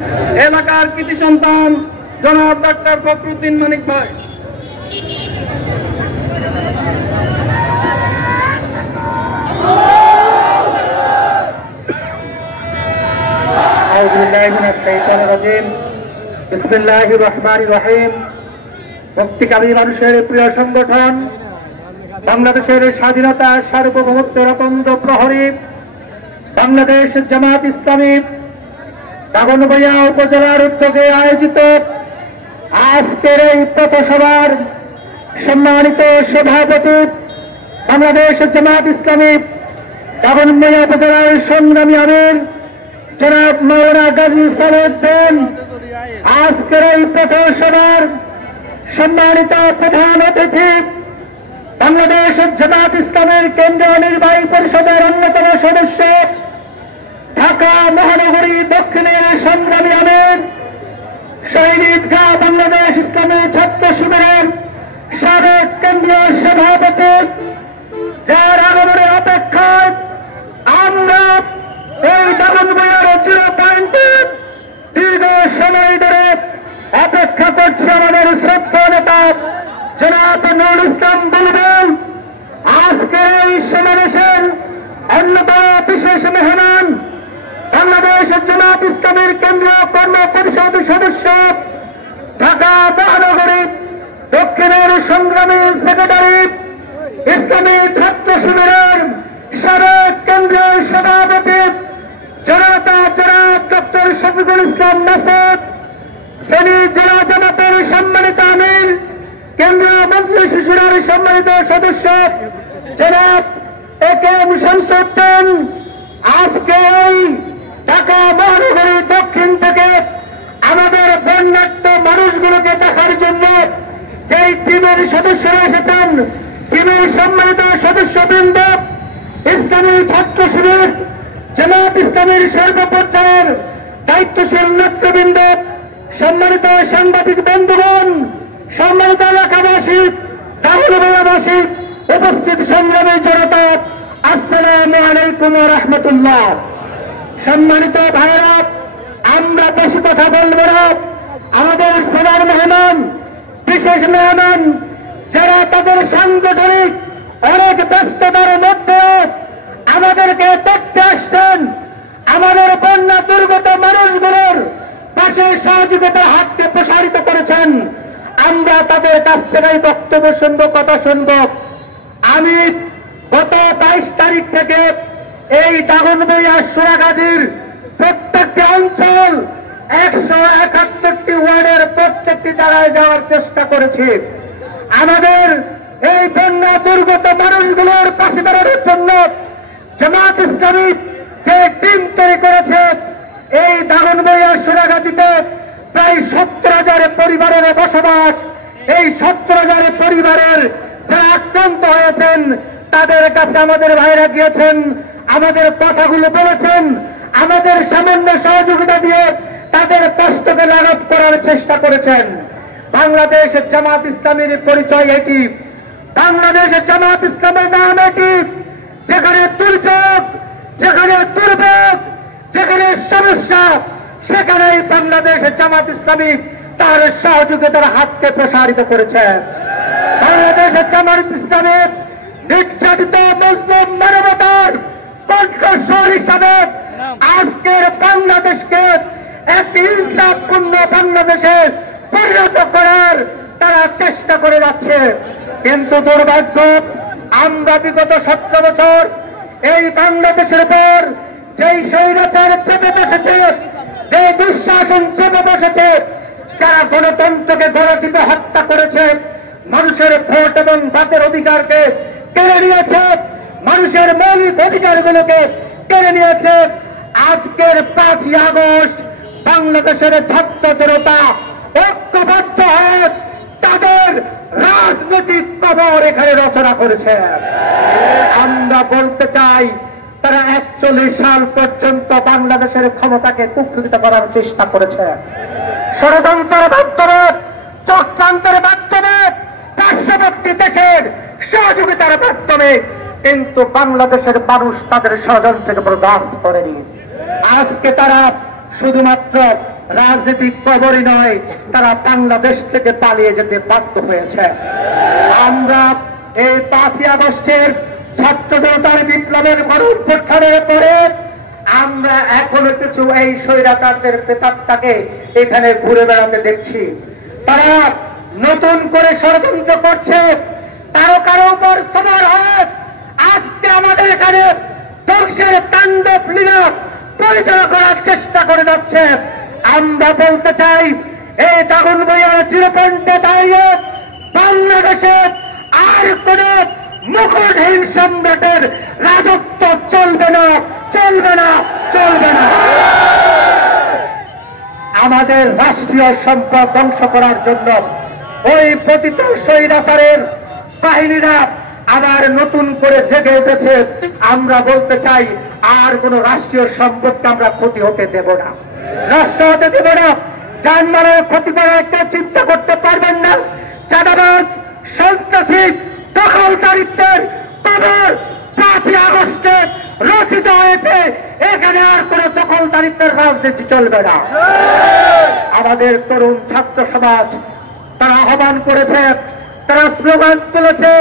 এলাকার কৃতি সন্তান জনাব ডক্টর ফখরুদ্দিন মানিক ভাই। বিসমিল্লাহির রহমানির রহিম। মুক্তিকামী মানুষের প্রিয় সংগঠন বাংলাদেশের স্বাধীনতা সার্বভৌমত্বের অখণ্ড প্রহরী বাংলাদেশ জামাত ইসলামী দাগনভূঞা উপজেলার উদ্যোগে আয়োজিত আজকের এই পথসভার সম্মানিত সভাপতি বাংলাদেশ জামাত ইসলামী দাগনভূঞা উপজেলার সংগ্রামী আমির জনাব মাওলানা গাজী সালাউদ্দিন, আজকের এই পথসভার সম্মানিত প্রধান অতিথি বাংলাদেশ জামাত ইসলামের কেন্দ্রীয় নির্বাহী পরিষদের অন্যতম সদস্য ঢাকা মহানগরী দক্ষিণের সংগ্রামী আমির শহীদ ঈদগাহ বাংলাদেশ ইসলামী ছাত্র শিবিরের সাবেক কেন্দ্রীয় সভাপতি, যার আগমনের অপেক্ষায় আমরা এই দাগনভূঞার 0 পয়েন্টে দীর্ঘ সময় ধরে অপেক্ষা করছি। আমাদের শ্রদ্ধেয় নেতা জনাব নুরুল ইসলাম বুলবুল আজকের এই সমাবেশের অন্যতম বিশেষ মেহমান বাংলাদেশ জামাত ইসলামের কেন্দ্রীয় কর্ম পরিষদ সদস্য ঢাকা মহানগরী দক্ষিণের সংগ্রামী সেক্রেটারি ইসলামী ছাত্র শিবিরের সাবেক কেন্দ্রীয় সভাপতি জনতা জনাব ডক্টর শফিকুল ইসলাম মাসুদ, ফেনী জেলা জামাতের সম্মানিত আমির কেন্দ্রীয় মজলিস শুরার সম্মানিত সদস্য জনাব একেএম শামসুদ্দিন, আজকে এই ঢাকা মহানগরী দক্ষিণ থেকে আমাদের বন্যার্থ মানুষগুলোকে দেখার জন্য যেই টিমের সদস্যরা এসেছেন, টিমের সম্মানিত সদস্যবৃন্দ, ইসলামী ছাত্র শিবির জামাত ইসলামের সর্বপর্যায়ের দায়িত্বশীল নেতৃবৃন্দ, সম্মানিত সাংবাদিক বন্ধুগণ, সম্মানিত এলাকাবাসী, দাগনভূঞাবাসী, উপস্থিত সংগ্রামী জনতা, আসসালামু আলাইকুম ওয়া রাহমাতুল্লাহ। সম্মানিত ভাইরা, আমরা বেশি কথা বলব না। আমাদের প্রধান মেহমান, বিশেষ মেহমান যারা তাদের সাংগঠনিক অনেক ব্যস্ততার মধ্যেও আমাদেরকে দেখতে আসছেন, আমাদের বন্যা দুর্গত মানুষগুলোর পাশে সহযোগিতার হাতকে প্রসারিত করেছেন, আমরা তাদের কাছ থেকে বক্তব্য শুনব, কথা শুনব। আমি গত 22 তারিখ থেকে এই দাগনভূঞা সোনাগাজীর প্রত্যেকটি অঞ্চল 171টি ওয়ার্ডের প্রত্যেকটি জায়গায় যাওয়ার চেষ্টা করেছি। আমাদের এই বন্যা দুর্গত মানুষগুলোর পাশে দাঁড়ানোর জন্য জামাত ইসলামী যে টিম তৈরি করেছে, এই দাগনভূঞা সোনাগাজীতে প্রায় 17,000 পরিবারের বসবাস। এই 17,000 পরিবারের যারা আক্রান্ত হয়েছেন তাদের কাছে আমাদের ভাইরা গিয়েছেন, আমাদের কথাগুলো বলেছেন, আমাদের সামান্য সহযোগিতা দিয়ে তাদের কষ্টকে লাঘব করার চেষ্টা করেছেন। বাংলাদেশ জামাত ইসলামের পরিচয় এটি, বাংলাদেশ জামাত ইসলামের নাম এটি। যেখানে দুর্যোগ, যেখানে দুর্ভোগ, যেখানে সমস্যা, সেখানেই বাংলাদেশ জামাত ইসলামী তার সহযোগিতার হাতকে প্রসারিত করেছে। বাংলাদেশ জামাত ইসলামী নির্যাতিত মুসলিম মানবতার কণ্ঠস্বর হিসাবে আজকের বাংলাদেশকে একটি ইনসাফপূর্ণ বাংলাদেশে পরিণত করার তারা চেষ্টা করে যাচ্ছে। কিন্তু দুর্ভাগ্য, আমরা বিগত 17 বছর এই বাংলাদেশের উপর যেই স্বৈরাচার চেপে বসেছে, যে দুঃশাসন চেপে বসেছে, যারা গণতন্ত্রকে গলা টিপে হত্যা করেছে, মানুষের ভোট এবং ভাতের অধিকারকে কেড়ে নিয়েছে, মানুষের মৌলিক অধিকারগুলোকে কেড়ে নিয়েছে। আজকের 5ই আগস্ট বাংলাদেশের ছাত্র জনতা ঐক্যবদ্ধ হয়ে তাদের রাজনৈতিক কবর এখানে রচনা করেছে। আমরা বলতে চাই, তারা 41 সাল পর্যন্ত বাংলাদেশের ক্ষমতাকে কুক্ষিগত করার চেষ্টা করেছে, ষড়যন্ত্রের মাধ্যমে, চক্রান্তের মাধ্যমে, পার্শ্ববর্তী দেশের সহযোগিতার মাধ্যমে। কিন্তু বাংলাদেশের মানুষ তাদের ষড়যন্ত্রকে বরদাস্ত করেনি। আজকে তারা শুধুমাত্র রাজনৈতিক কবরই নয়, তারা বাংলাদেশ থেকে পালিয়ে যেতে বাধ্য হয়েছে। আমরা এই 5ই আগস্টের ছাত্র জনতার বিপ্লবের গণঅভ্যুত্থানের পরে আমরা এখনো কিছু এই স্বৈরাচারদের প্রেতাত্মাকে এখানে ঘুরে বেড়াতে দেখছি। তারা নতুন করে ষড়যন্ত্র করছে, কারো কারো উপর সবার হয়ে আজকে আমাদের এখানে ধ্বংসের তাণ্ডব লীলা পরিচালনা করার চেষ্টা করে যাচ্ছে। আমরা বলতে চাই, এই দাগনভূঞার চিরপন্থে দাঁড়িয়ে বাংলাদেশে আর কোন মুকুটহীন সম্রাটের রাজত্ব চলবে না, চলবে না, চলবে না। আমাদের রাষ্ট্রীয় সম্পদ ধ্বংস করার জন্য ওই পতিত স্বৈরাচারের বাহিনীরা আবার নতুন করে জেগে উঠেছে। আমরা বলতে চাই, আর কোন রাষ্ট্রীয় সম্পদকে আমরা ক্ষতি হতে দেব না, নষ্ট হতে দেব না। জানমালের ক্ষতি করার একটা চিন্তা করতে পারবেন না। চাঁদাবাজ, সন্ত্রাসী, দখলদারিত্বের খবর 5ই আগস্টে রচিত হয়েছে। এখানে আর কোন দখলদারিত্বের রাজনীতি চলবে না। আমাদের তরুণ ছাত্র সমাজ তারা আহ্বান করেছে, তারা স্লোগান তুলেছে,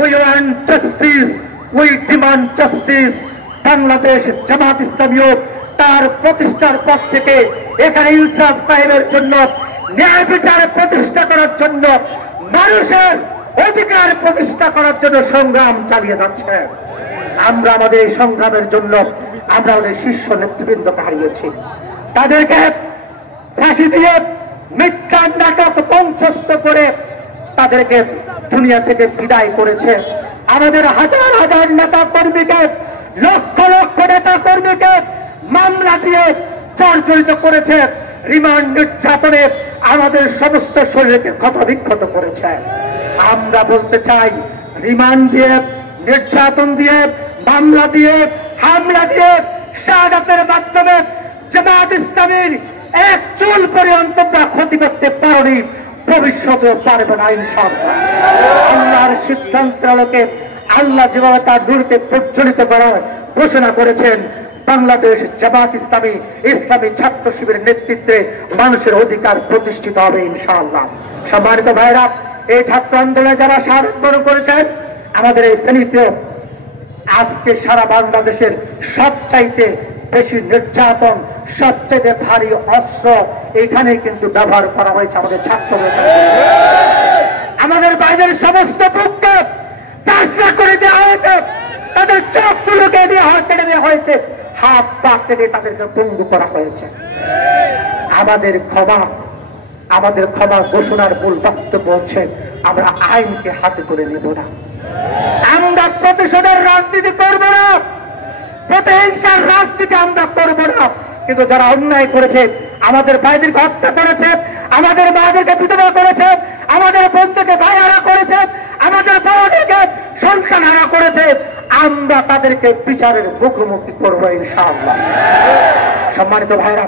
we want justice, we demand justice. Bangladesh Jamaat ইসলামীও তার প্রতিষ্ঠার পর থেকে এখানে ইনসাফ কায়েমের জন্য, ন্যায় বিচার প্রতিষ্ঠা করার জন্য, মানুষের অধিকার প্রতিষ্ঠা করার জন্য সংগ্রাম চালিয়ে যাচ্ছে। আমরা আমাদের এই সংগ্রামের জন্য আমরা আমাদের শীর্ষ নেতৃবৃন্দকে হারিয়েছি। তাদেরকে ফাঁসি দিয়ে মিথ্যা নাটক মঞ্চস্থ করে তাদেরকে দুনিয়া থেকে বিদায় করেছে। আমাদের হাজার হাজার নেতা কর্মীকে, লক্ষ লক্ষ নেতা কর্মীকে মামলা দিয়ে জর্জরিত করেছে। রিমান্ড নির্যাতনে আমাদের সমস্ত শরীরকে ক্ষতবিক্ষত করেছে। আমরা বলতে চাই, রিমান্ড দিয়ে, নির্যাতন দিয়ে, মামলা দিয়ে, হামলা দিয়ে, শাহাদাতের মাধ্যমে জামাত ইসলামীর এক চুল পর্যন্ত ক্ষতি করতে পারেনি, ভবিষ্যতেও পারবে না ইনশাআল্লাহ। আল্লাহর সিদ্ধান্তের আলোকে আল্লাহ যেভাবে তার নূরকে প্রজ্বলিত করার ঘোষণা করেছেন, বাংলাদেশ জামাত ইসলামী, ইসলামী ছাত্র শিবিরের নেতৃত্বে মানুষের অধিকার প্রতিষ্ঠিত হবে ইনশাআল্লাহ। সম্মানিত ভাইরা, এই ছাত্র আন্দোলনে যারা শাহাদাত বরণ করেছেন, আমাদের এই ফেনীতেও আজকে সারা বাংলাদেশের সবচাইতে বেশি নির্যাতন, সবচেয়ে ভারী অস্ত্র এখানে কিন্তু ব্যবহার করা হয়েছে আমাদের ছাত্রদের। আমাদের বাইরের সমস্ত বুককে চাষা করে দেওয়া হয়েছে, তাদের চোখগুলোকে কেটে দেওয়া হয়েছে, হাত পা কেটে তাদেরকে পঙ্গু করা হয়েছে। আমাদের ক্ষমা ঘোষণার মূল বক্তব্য হচ্ছে, আমরা আইনকে হাতে করে নেব না, আমরা প্রতিশোধের রাজনীতি করব না, প্রতিহিংসার রাজনীতি আমরা করব না। কিন্তু যারা অন্যায় করেছে, আমাদের ভাইদেরকে হত্যা করেছে, আমাদের মাদেরকে বিধবা করেছে, আমাদের বোনদেরকে ভাইহারা করেছে, আমাদের বড়দেরকে সন্তান হারা করেছে, আমরা তাদেরকে বিচারের মুখোমুখি করবো ইনশাআল্লাহ। সম্মানিত ভাইরা,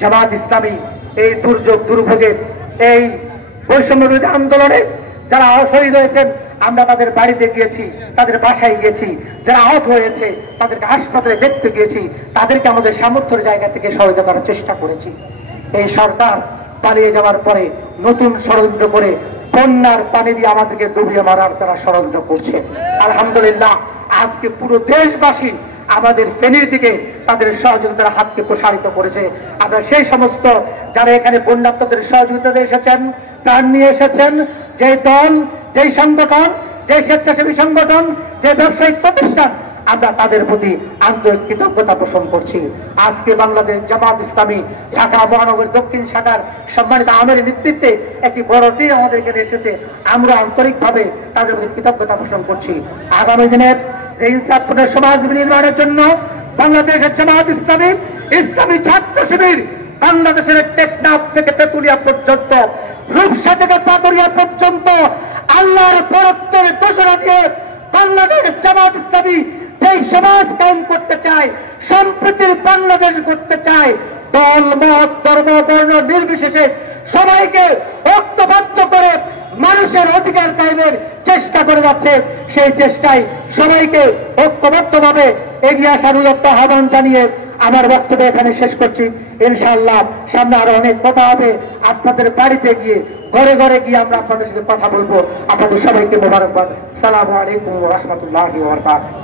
জামাত ইসলামী এই দুর্যোগ দুর্ভোগে, এই বৈষম্য বিরোধী আন্দোলনে যারা শহীদ হয়েছেন, আমরা তাদের বাড়িতে গিয়েছি, তাদের বাসায় গিয়েছি। যারা আহত হয়েছে তাদেরকে হাসপাতালে দেখতে গিয়েছি, তাদেরকে আমাদের সামর্থ্যের জায়গা থেকে সহায়তা করার চেষ্টা করেছি। এই সরকার পালিয়ে যাওয়ার পরে নতুন ষড়যন্ত্র করে বন্যার পানি দিয়ে আমাদেরকে ডুবিয়ে মারার তারা ষড়যন্ত্র করছে। আলহামদুলিল্লাহ, আজকে পুরো দেশবাসী আমাদের ফেনীর দিকে তাদের সহযোগিতার হাতকে প্রসারিত করেছে। আমরা সেই সমস্ত যারা এখানে বন্যার্তদের সহযোগিতা এসেছেন, প্রাণ নিয়ে এসেছেন, যে দল, যেই সংগঠন, যে স্বেচ্ছাসেবী সংগঠন, যে ব্যবসায়িক প্রতিষ্ঠান, আমরা তাদের প্রতি আন্তরিক কৃতজ্ঞতা পোষণ করছি। আজকে বাংলাদেশ জামাত ইসলামী ঢাকা মহানগর দক্ষিণ শাখার সম্মানিত আমিরের নেতৃত্বে একটি বড় টিম আমাদের এখানে এসেছে। আমরা আন্তরিকভাবে তাদের প্রতি কৃতজ্ঞতা পোষণ করছি। আগামী দিনের যে ইনসাফপূর্ণ সমাজ নির্মাণের জন্য বাংলাদেশের জামাত ইসলামী, ইসলামী ছাত্র শিবির বাংলাদেশের টেকনাফ থেকে তেতুলিয়া পর্যন্ত, রূপসা থেকে পাতুরিয়া পর্যন্ত আল্লাহর বরত্বের ঘোষণা দিয়ে বাংলাদেশ জামাত ইসলামী যেই সমাজ কায়েম করতে চায়, সম্প্রীতির বাংলাদেশ করতে চায়, দল, মত, ধর্ম, বর্ণ নির্বিশেষে সবাইকে ঐক্যবদ্ধ করে মানুষের অধিকার কায়েমের চেষ্টা করে যাচ্ছে। সেই চেষ্টায় সবাইকে ঐক্যবদ্ধভাবে এগিয়ে আসার উদ্যত আহ্বান জানিয়ে আমার বক্তব্য এখানে শেষ করছি। ইনশাআল্লাহ সামনে আরো অনেক কথা হবে। আপনাদের বাড়িতে গিয়ে ঘরে ঘরে গিয়ে আমরা আপনাদের সাথে কথা বলবো। আপনাদের সবাইকে মোবারকবাদ। সালামু আলাইকুম ওয়া রাহমাতুল্লাহি ওয়া বারাকাতুহু।